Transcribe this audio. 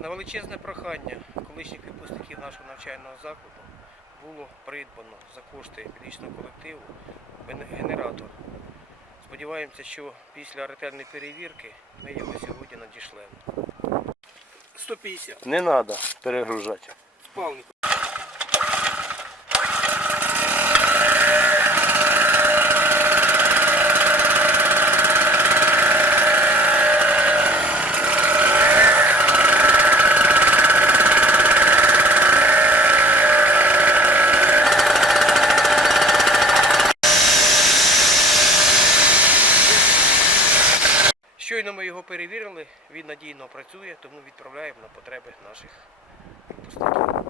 На величезне прохання колишніх випускників нашого навчального закладу було придбано за кошти педагогічного колективу генератор. Сподіваємося, що після ретельної перевірки ми його сьогодні надішлемо. 150 Не треба перегружати. спальник. Щойно ми його перевірили, він надійно працює, тому відправляємо на потреби наших випускників.